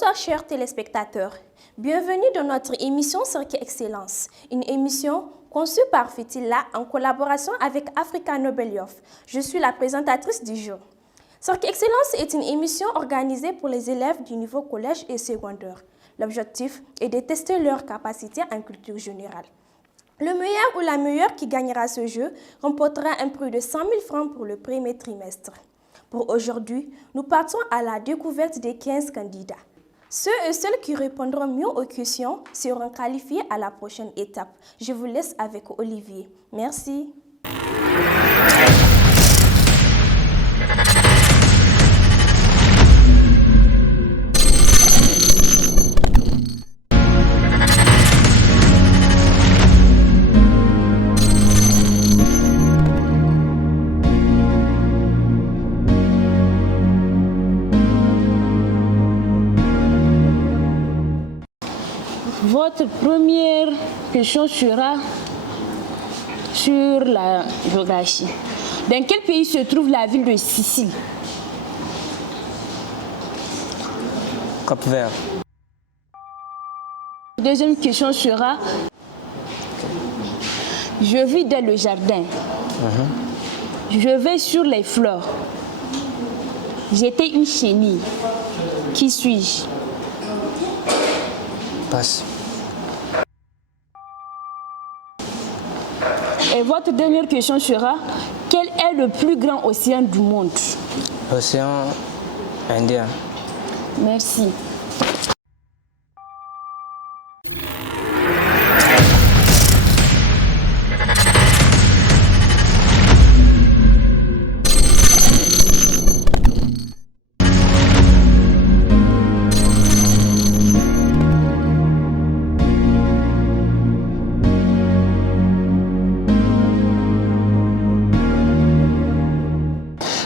Bonsoir chers téléspectateurs, bienvenue dans notre émission Cirque Excellence, une émission conçue par Fitila en collaboration avec Africa Nobel Youth. Je suis la présentatrice du jour. Cirque Excellence est une émission organisée pour les élèves du niveau collège et secondaire. L'objectif est de tester leurs capacités en culture générale. Le meilleur ou la meilleure qui gagnera ce jeu remportera un prix de 100 000 francs pour le premier trimestre. Pour aujourd'hui, nous partons à la découverte des 15 candidats. Ceux et celles qui répondront mieux aux questions seront qualifiés à la prochaine étape. Je vous laisse avec Olivier. Merci. Votre première question sera sur la géographie. Dans quel pays se trouve la ville de Sicile? Cap-Vert. Deuxième question sera, je vis dans le jardin. Je vais sur les fleurs. J'étais une chenille. Qui suis-je? Passe. Et votre dernière question sera, quel est le plus grand océan du monde? Océan Indien. Merci.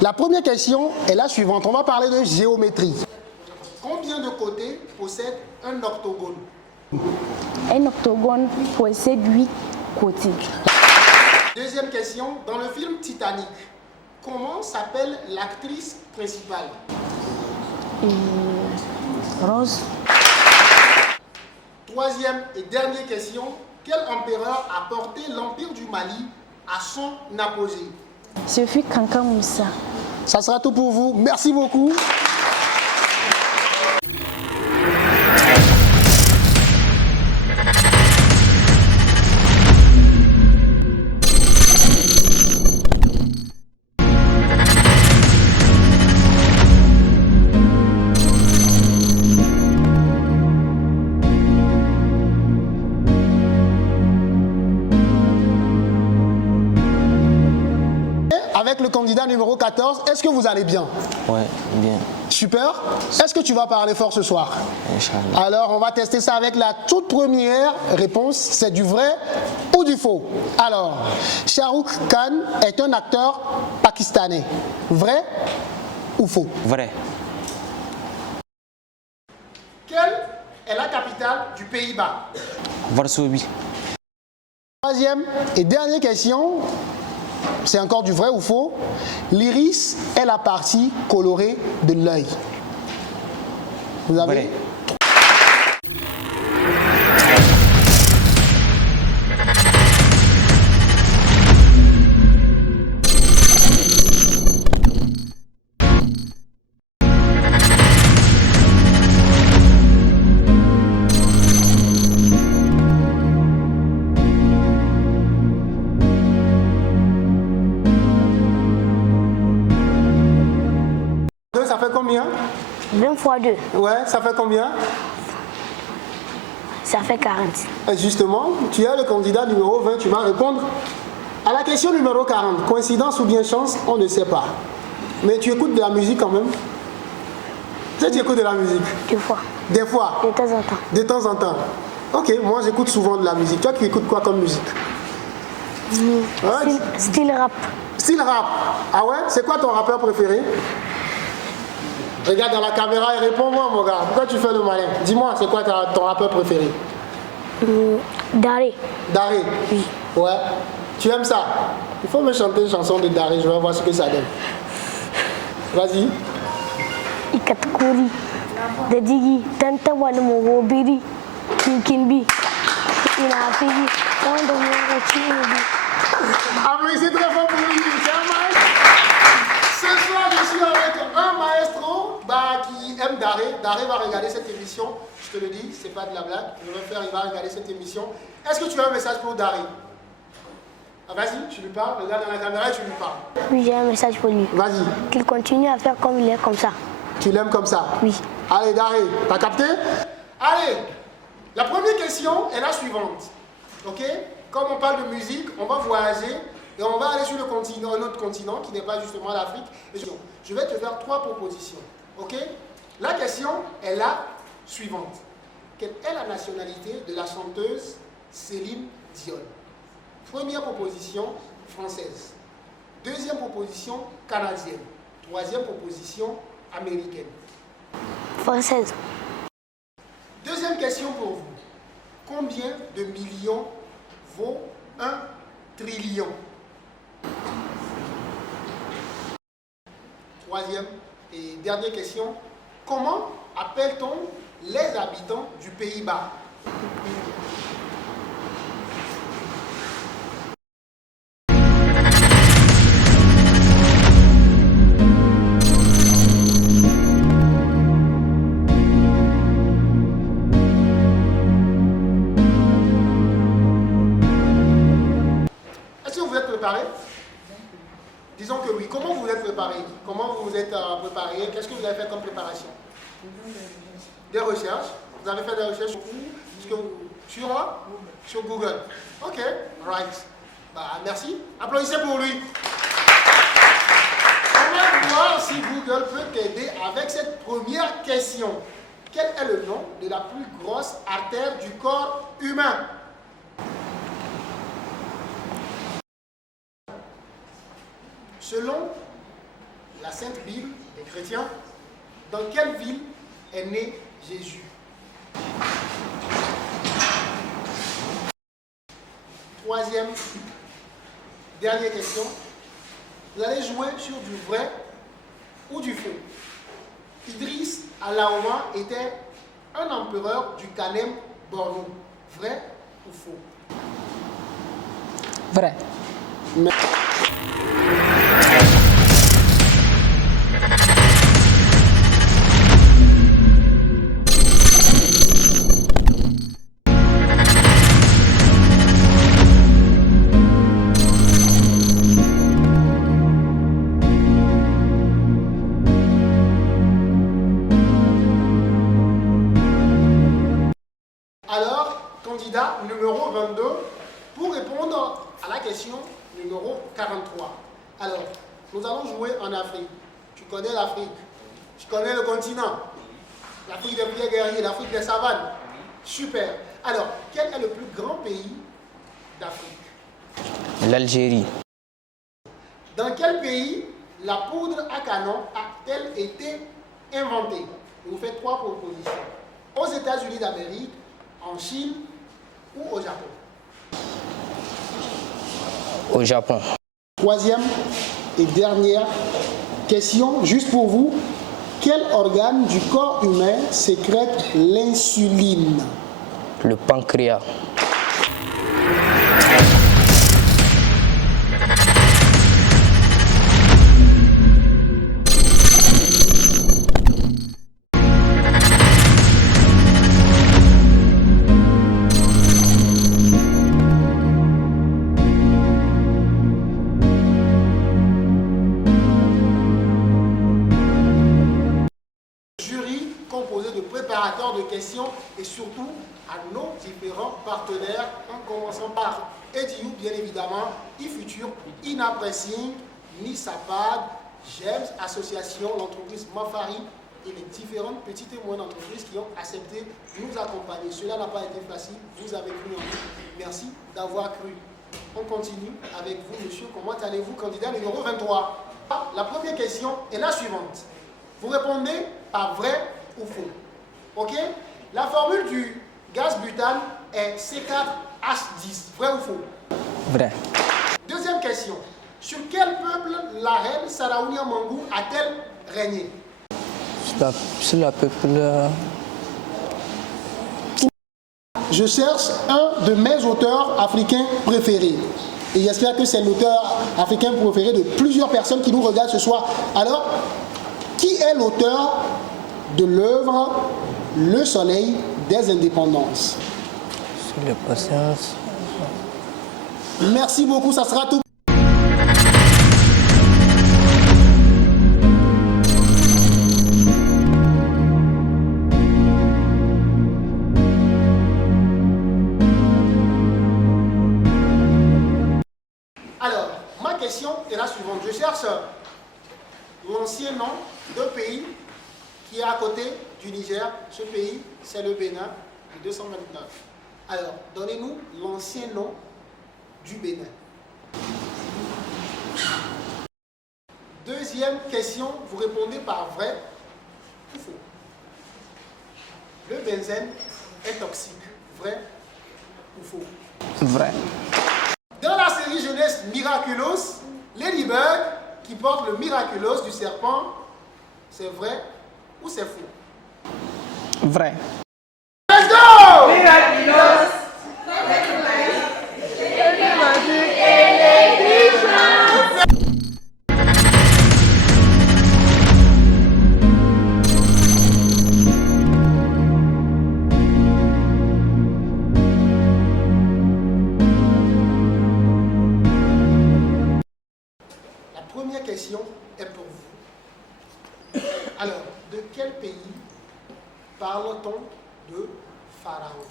La première question est la suivante. On va parler de géométrie. Combien de côtés possède un octogone? Un octogone possède 8 côtés. Deuxième question. Dans le film Titanic, comment s'appelle l'actrice principale? Rose. Troisième et dernière question. Quel empereur a porté l'empire du Mali à son apogée? Ce fut Kanka Moussa. Ça sera tout pour vous. Merci beaucoup. Avec le candidat numéro 14, est-ce que vous allez bien? Ouais, bien. Super. Est-ce que tu vas parler fort ce soir? Inch'Allah. Alors, on va tester ça avec la toute première réponse. C'est du vrai ou du faux? Alors, Shah Rukh Khan est un acteur pakistanais. Vrai ou faux? Vrai. Quelle est la capitale du Pays-Bas? Varsovie. Troisième et dernière question. C'est encore du vrai ou faux? L'iris est la partie colorée de l'œil. Vous avez? Vrai. Ça fait combien? 20 fois 2, Ouais, ça fait combien? ça fait 40. Justement, tu es le candidat numéro 20, tu vas répondre à la question numéro 40. Coïncidence ou bien chance, on ne sait pas. Mais tu écoutes de la musique quand même? Tu écoutes de la musique? 2 fois, Des fois? de temps en temps. De temps en temps? Ok, moi j'écoute souvent de la musique. Toi, tu écoutes quoi comme musique? Ouais, Style rap. style rap. Ah ouais? C'est quoi ton rappeur préféré? Regarde dans la caméra et réponds-moi, mon gars. Pourquoi tu fais le malin? Dis-moi, c'est quoi ton rappeur préféré? Daré. Daré? Oui. Ouais. Tu aimes ça? Il faut me chanter une chanson de Daré, je vais voir ce que ça donne. Vas-y. Ikatkuri. da digi, tantaba da mogobiri, kinkimbi, ina figi, wanda mu ga cibi. Applaudissez très fort pour lui, cher maestro. Ce soir, je suis avec un maestro qui aime Daré. Daré va regarder cette émission. Je te le dis, c'est pas de la blague. Il va regarder cette émission. Est-ce que tu as un message pour Daré? Ah, vas-y, tu lui parles. Regarde dans la caméra et tu lui parles. Oui, j'ai un message pour lui. Vas-y. Qu'il continue à faire comme il est, comme ça. Tu l'aimes comme ça? Oui. Allez, Daré, t'as capté? Allez, la première question est la suivante. Ok? Comme on parle de musique, on va voyager et on va aller sur le continent, un autre continent qui n'est pas justement l'Afrique. Je vais te faire 3 propositions. Ok? La question est la suivante. Quelle est la nationalité de la chanteuse Céline Dion? Première proposition, française. Deuxième proposition, canadienne. Troisième proposition, américaine. Française. Deuxième question pour vous. Combien de millions vaut 1 trillion? Troisième et dernière question. Comment appelle-t-on les habitants du Pays-Bas? Disons que oui. Comment vous vous êtes préparé? Comment vous vous êtes préparé? Qu'est-ce que vous avez fait comme préparation? Des recherches. Vous avez fait des recherches sur Google. Ok, right. Bah, merci. Applaudissez pour lui. On va voir si Google peut t'aider avec cette première question. Quel est le nom de la plus grosse artère du corps humain? Selon la Sainte Bible des chrétiens, dans quelle ville est né Jésus? Troisième, dernière question. Vous allez jouer sur du vrai ou du faux. Idriss Alaouma était un empereur du Kanem Borno. Vrai ou faux? Vrai. Alors, candidat numéro 22, pour répondre à la question numéro 43. Alors, nous allons jouer en Afrique. Tu connais l'Afrique, tu connais le continent, l'Afrique des pieds guerriers, l'Afrique des savanes. Super. Alors, quel est le plus grand pays d'Afrique? L'Algérie. Dans quel pays la poudre à canon a-t-elle été inventée? Je vous fais 3 propositions. Aux États-Unis d'Amérique, en Chine ou au Japon? Au Japon. Troisième et dernière question, juste pour vous. Quel organe du corps humain sécrète l'insuline? Le pancréas. De questions et surtout à nos différents partenaires, en commençant par EDU, bien évidemment, eFuture, INAPressing, NISAPAD, GEMS, Association, l'entreprise Mafari et les différentes petites et moyennes entreprises qui ont accepté de nous accompagner. Cela n'a pas été facile, vous avez cru en nous. Merci d'avoir cru. On continue avec vous, monsieur. Comment allez-vous, candidat numéro 23? La première question est la suivante. Vous répondez par vrai ou faux. Ok? La formule du gaz butane est C4H10. Vrai ou faux? Vrai. Deuxième question. Sur quel peuple la reine Saraounia Mangou a-t-elle régné? Sur la peuple... Je cherche un de mes auteurs africains préférés. Et j'espère que c'est l'auteur africain préféré de plusieurs personnes qui nous regardent ce soir. Alors, qui est l'auteur de l'œuvre Le Soleil des Indépendances? Sur les patiences... Merci beaucoup, ça sera tout. Alors, ma question est la suivante. Je cherche l'ancien nom d'un pays qui est à côté du Niger. Ce pays, c'est le Bénin, de 229. Alors, donnez-nous l'ancien nom du Bénin. Deuxième question, vous répondez par vrai ou faux. Le benzène est toxique. Vrai ou faux? Vrai. Dans la série jeunesse Miraculous, Ladybug qui porte le Miraculous du serpent, c'est vrai ou c'est faux? Vrai. Let's go! Miraculous. La première question est pour vous. Alors, de quel pays parle-t-on de Pharaon?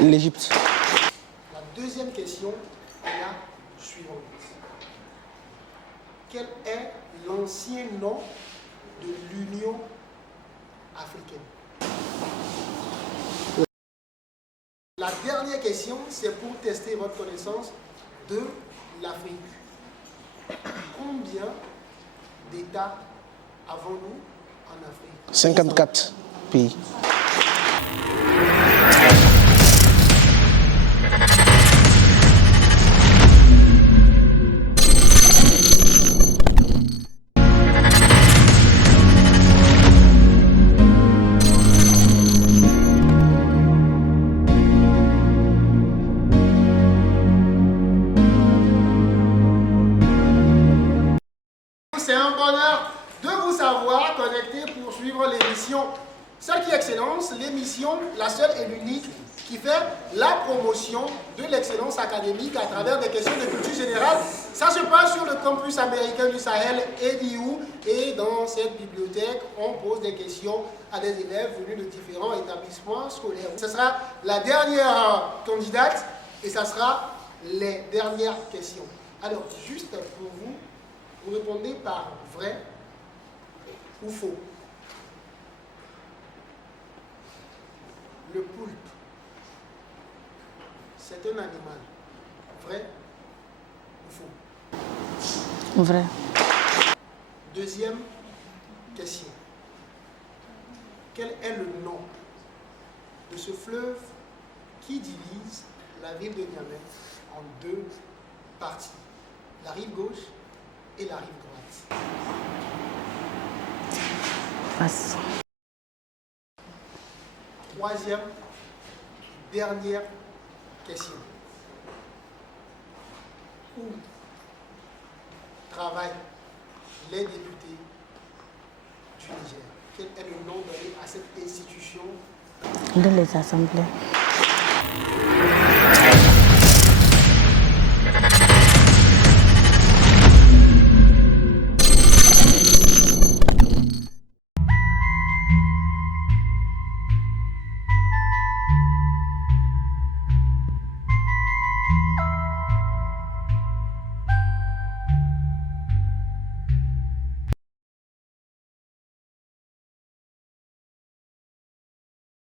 L'Égypte. La deuxième question est la suivante. Quel est l'ancien nom de l'Union africaine? La dernière question, c'est pour tester votre connaissance de l'Afrique. Combien d'États avons-nous en Afrique? 54 pays. C'est un bonheur de vous savoir connecté pour suivre l'émission Celle qui est Excellence, l'émission, la seule et l'unique qui fait la promotion de l'excellence académique à travers des questions de culture générale. Ça se passe sur le campus américain du Sahel, EDU, et dans cette bibliothèque, on pose des questions à des élèves venus de différents établissements scolaires. Ce sera la dernière candidate et ça sera les dernières questions. Alors, juste pour vous, vous répondez par vrai ou faux. Le poulpe, c'est un animal. Vrai ou faux? Vrai. Deuxième question. Quel est le nom de ce fleuve qui divise la ville de Niamey en deux parties, la rive gauche et la rive droite? Passe. Troisième, dernière question. Où travaillent les députés du Niger? Quel est le nom donné à cette institution? Dans les assemblées.